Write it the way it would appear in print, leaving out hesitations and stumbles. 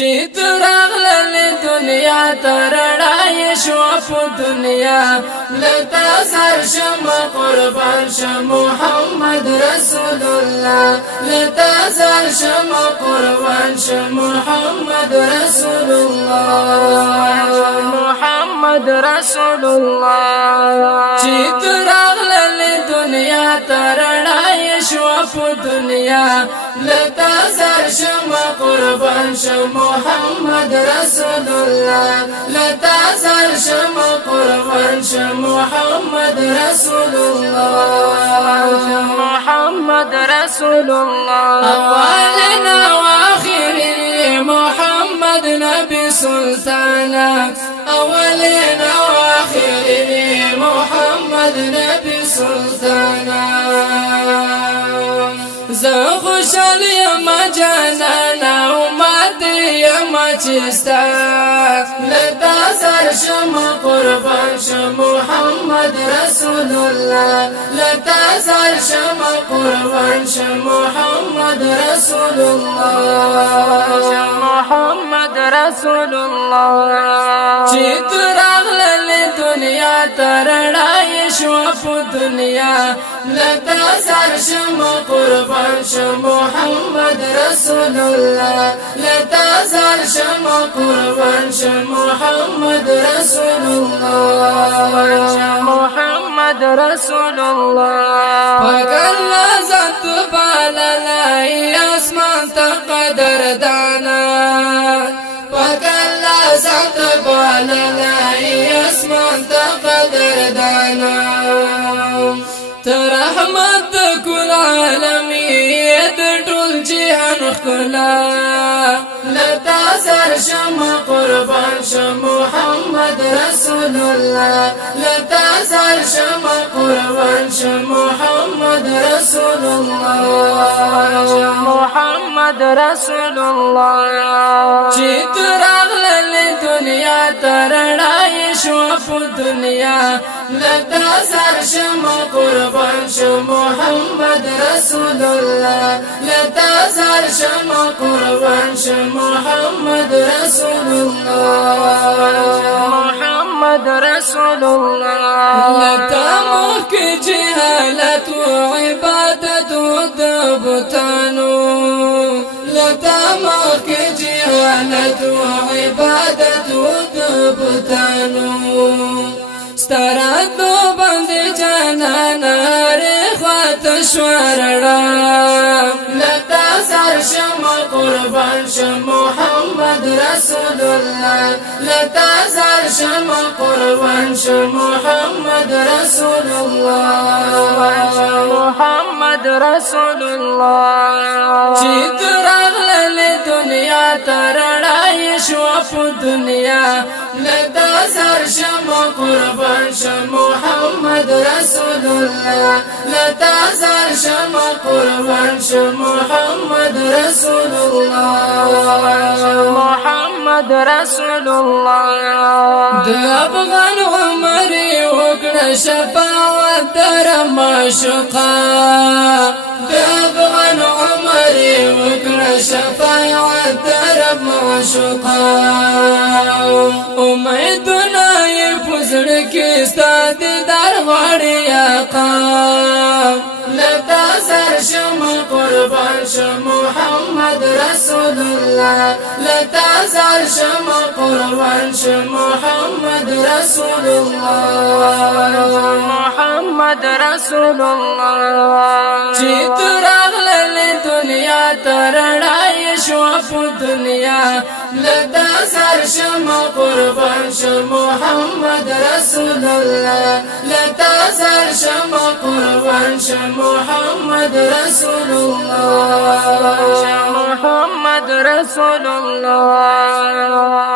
چې تراغلل دنیا ترړای شو په دنیا لتا سر شم قربان شم محمد رسول الله لتا سر شم قربان شم محمد رسول الله محمد رسول الله چې تراغلل دنیا ترړای شو په دنیا لتا سر شم قربان شم محمد رسول الله لتا سر شم قربان شم محمد رسول الله محمد رسول الله اولنا واخرنا محمد نبي سلطانا اولنا واخرنا محمد نبي سلطانا زه خوشحال یم جانانا امت یم چستا لتا سر شم قربان شم محمد رسول الله لتا سر شم قربان شم محمد رسول الله محمد رسول الله چې تراغلل دنیا ترړای شو په دنیا لتا سر شم قربان شم محمد رسول الله لتا سر شم قربان شم محمد رسول الله محمد رسول الله پاک ذات بالای اسمان ته قدر دانا پاک ذات بالای اسمان ته قدر دانا ترحمت کل عالمین ټول جهان خلا لتا سر شم قربان شم محمد رسول الله لتا سر شم قربان شم محمد رسول الله محمد رسول الله چې تراغلل دنیا ترړای شو په دنیا لتا سر شم قربان شم محمد رسول الله لتا سر شم قربان شم محمد رسول الله محمد رسول الله لتا مخ جهالت و عبادت و دبتانو لتا مخ جهالت و عبادت و دبتانو ستراتو بند جانانا رخوات شوارڑا لتا سر شم قربان شم محمد رسول الله لتا سر شم قربان شم محمد رسول الله محمد رسول الله چې تراغلل دنیا ترړای شو په دنیا لتا سر شم قربان شم محمد رسول الله لتا سر شم قربان شم محمد رسول الله محمد رسول الله د افغان عمر وکړه شفاعت در معشوقا د افغان عمر وکړه شفاعت در معشوقا امیدونه پزړه کې ستاد در غړې آقا لتا سر شم قربان شم محمد رسول الله لتا سر شم قربان شم محمد رسول الله محمد رسول الله چې تراغلل دنیا ترړای شو په دنیا لتا سر شم قربان شم محمد رسول الله لتا سر شم قربان شم محمد رسول الله محمد رسول الله